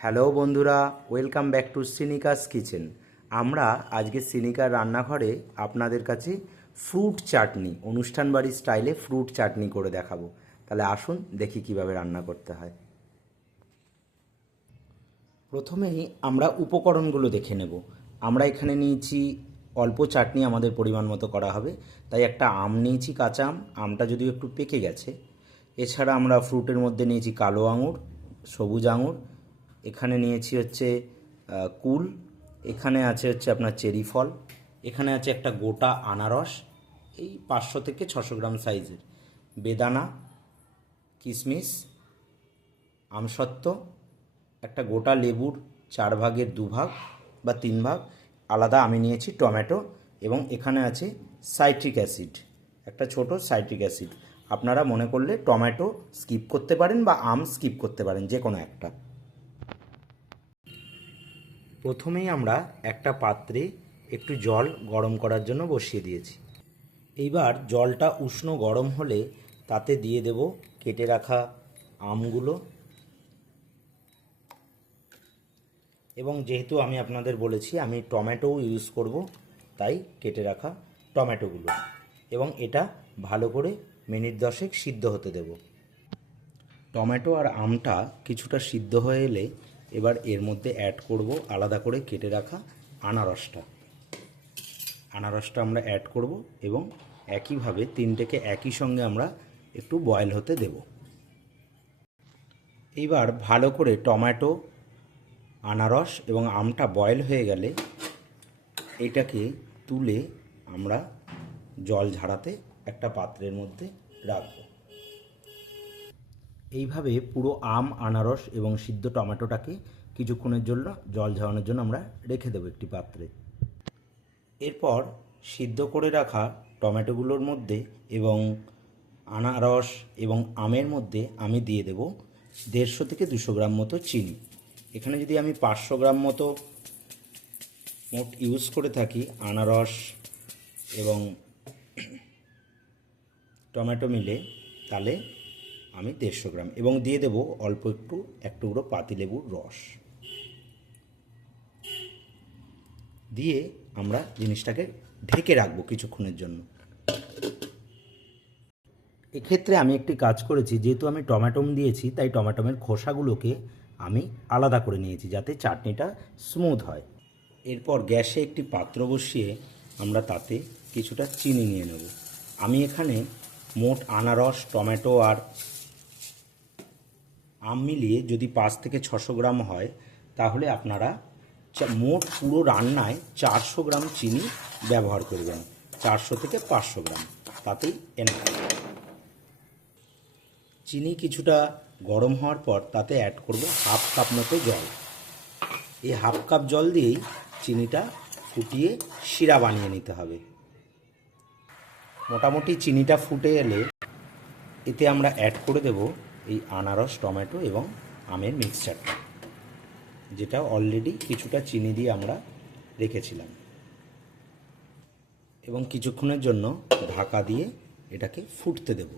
Hello বন্ধুরা, welcome back to সিনিকাস kitchen. আমরা আজকে সিনিকার রান্নাঘরে আপনাদের কাছে ফ্রুট চাটনি, অনুষ্ঠান বাড়ির স্টাইলে ফ্রুট চাটনি করে দেখাবো। তাহলে আসুন, দেখি কীভাবে রান্না করতে হয়। প্রথমেই আমরা উপকরণগুলো দেখে নেব। আমরা এখানে নিয়েছি অল্প চাটনি আমাদের পরিমাণ মতো করা হবে। তাই একটা আম নিয়েছি, কাঁচা আম। আমটা যদিও একটু পেকে গেছে। এছাড়া আমরা ফ্রুটের মধ্যে নিয়েছি কালো আঙুর, সবুজ আঙুর এখানে নিয়েছি হচ্ছে কুল, এখানে আছে হচ্ছে আপনার চেরি ফল, এখানে আছে একটা গোটা আনারস, এই পাঁচশো থেকে ছশো গ্রাম সাইজের। বেদানা কিশমিশ আমসত্ত্ব, একটা গোটা লেবুর চার ভাগের দুভাগ বা তিন ভাগ, আলাদা আমি নিয়েছি টমেটো এবং এখানে আছে সাইট্রিক অ্যাসিড, একটা ছোট সাইট্রিক অ্যাসিড। আপনারা মনে করলে টমেটো স্কিপ করতে পারেন বা আম স্কিপ করতে পারেন, যে কোনো একটা। প্রথমেই আমরা একটা পাত্রে একটু জল গরম করার জন্য বসিয়ে দিয়েছি। এইবার জলটা উষ্ণ গরম হলে তাতে দিয়ে দেব কেটে রাখা আমগুলো। এবং যেহেতু আমি আপনাদের বলেছি, আমি টমেটোও ইউজ করব, তাই কেটে রাখা টমেটোগুলো। এবং এটা ভালো করে মিনিট দশেক সিদ্ধ হতে দেব। টমেটো আর আমটা কিছুটা সিদ্ধ হয়ে এলে এবার এর মধ্যে অ্যাড করব, আলাদা করে কেটে রাখা আনারসটা। আনারসটা আমরা অ্যাড করব এবং একইভাবে তিনটেকে একই সঙ্গে আমরা একটু বয়েল হতে দেব। এইবার ভালো করে টমেটো, আনারস এবং আমটা বয়েল হয়ে গেলে এটাকে তুলে আমরা জল ঝাড়াতে একটা পাত্রের মধ্যে রাখব। এইভাবে পুরো আম, আনারস এবং সিদ্ধ টমেটোটাকে কিছুক্ষণের জন্য, জল ঝরানোর জন্য আমরা রেখে দেবো একটি পাত্রে। এরপর সিদ্ধ করে রাখা টমেটোগুলোর মধ্যে এবং আনারস এবং আমের মধ্যে আমি দিয়ে দেব দেড়শো থেকে দুশো গ্রাম মতো চিনি। এখানে যদি আমি পাঁচশো গ্রাম মতো মোট ইউজ করে থাকি আনারস এবং টমেটো মিলে, তাহলে আমি দেড়শো গ্রাম, এবং দিয়ে দেব অল্প একটু, এক টুকরো পাতিলেবুর রস। দিয়ে আমরা জিনিসটাকে ঢেকে রাখব কিছুক্ষণের জন্য। এক্ষেত্রে আমি একটি কাজ করেছি, যেহেতু আমি টমেটোম দিয়েছি, তাই টমেটোমের খোসাগুলোকে আমি আলাদা করে নিয়েছি, যাতে চাটনিটা স্মুথ হয়। এরপর গ্যাসে একটি পাত্র বসিয়ে আমরা তাতে কিছুটা চিনি নিয়ে নেব। আমি এখানে মোট আনারস, টমেটো আর আম মিলিয়ে যদি পাঁচ থেকে ছশো গ্রাম হয়, তাহলে আপনারা মোট পুরো রান্নায় চারশো গ্রাম চিনি ব্যবহার করবেন। চারশো থেকে পাঁচশো গ্রাম, তাতেই এনে চিনি কিছুটা গরম হওয়ার পর তাতে অ্যাড করব হাফ কাপ মতো জল। এই হাফ কাপ জল দিয়েই চিনিটা ফুটিয়ে শিরা বানিয়ে নিতে হবে। মোটামুটি চিনিটা ফুটে এলে এতে আমরা অ্যাড করে দেব এই আনারস, টমেটো এবং আমের মিক্সচারটা যেটা অলরেডি কিছুটা চিনি দিয়ে আমরা রেখেছিলাম। এবং কিছুক্ষণের জন্য ঢাকা দিয়ে এটাকে ফুটতে দেবো।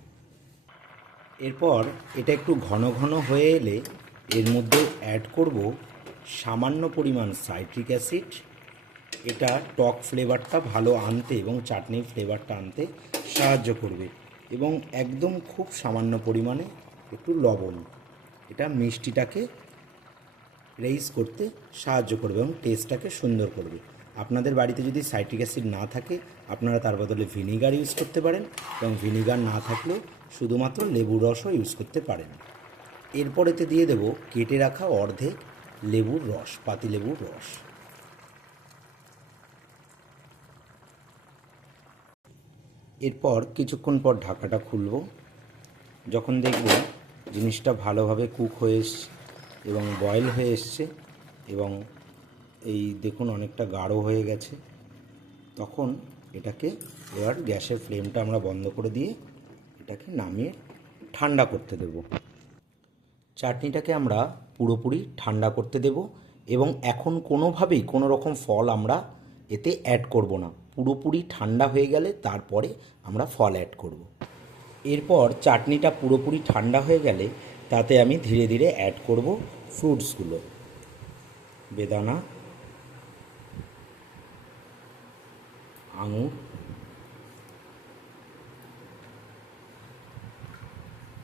এরপর এটা একটু ঘন ঘন হয়ে এলে এর মধ্যে অ্যাড করব সামান্য পরিমাণ সাইট্রিক অ্যাসিড এটা টক ফ্লেভারটা ভালো আনতে এবং চাটনির ফ্লেভারটা আনতে সাহায্য করবে এবং একদম খুব সামান্য পরিমাণে একটু লবণ। এটা মিষ্টিটাকে রেইজ করতে সাহায্য করবে এবং টেস্টটাকে সুন্দর করবে। আপনাদের বাড়িতে যদি সাইট্রিক অ্যাসিড না থাকে, আপনারা তার বদলে ভিনিগার ইউজ করতে পারেন এবং ভিনিগার না থাকলেও শুধুমাত্র লেবুর রসও ইউজ করতে পারেন। এরপর এতে দিয়ে দেব কেটে রাখা অর্ধেক লেবুর রস, পাতি লেবুর রস। এরপর কিছুক্ষণ পর ঢাকাটা খুলব। যখন দেখব জিনিসটা ভালোভাবে কুক হয়ে এসছে এবং বয়েল হয়ে এসছে এবং এই দেখুন অনেকটা গাঢ় হয়ে গেছে। তখন এটাকে এবার গ্যাসের ফ্লেমটা আমরা বন্ধ করে দিয়ে এটাকে নামিয়ে ঠান্ডা করতে দেব। চাটনিটাকে আমরা পুরোপুরি ঠান্ডা করতে দেব এবং এখন কোনোভাবেই কোনো রকম ফল আমরা এতে অ্যাড করব না। পুরোপুরি ঠান্ডা হয়ে গেলে তারপরে আমরা ফল অ্যাড করব। এরপর চাটনিটা পুরোপুরি ঠান্ডা হয়ে গেলে তাতে আমি ধীরে ধীরে অ্যাড করব ফ্রুটসগুলো বেদানা, আঙুর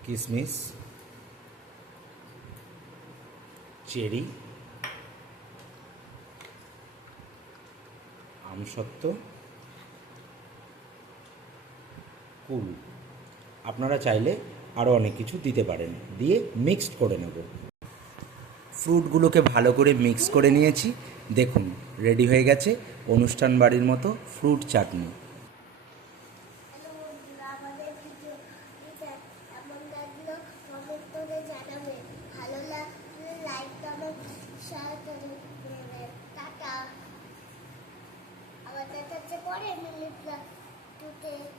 কিশমিশ চেরি, আমসত্ত্ব, কুল। আপনারা চাইলে আরও অনেক কিছু দিতে পারেন দিয়ে মিক্সড করে নেব ফ্রুটগুলোকে ভালো করে মিক্স করে নিয়েছি দেখুন রেডি হয়ে গেছে অনুষ্ঠান বাড়ির মতো ফ্রুট চাটনি Okay.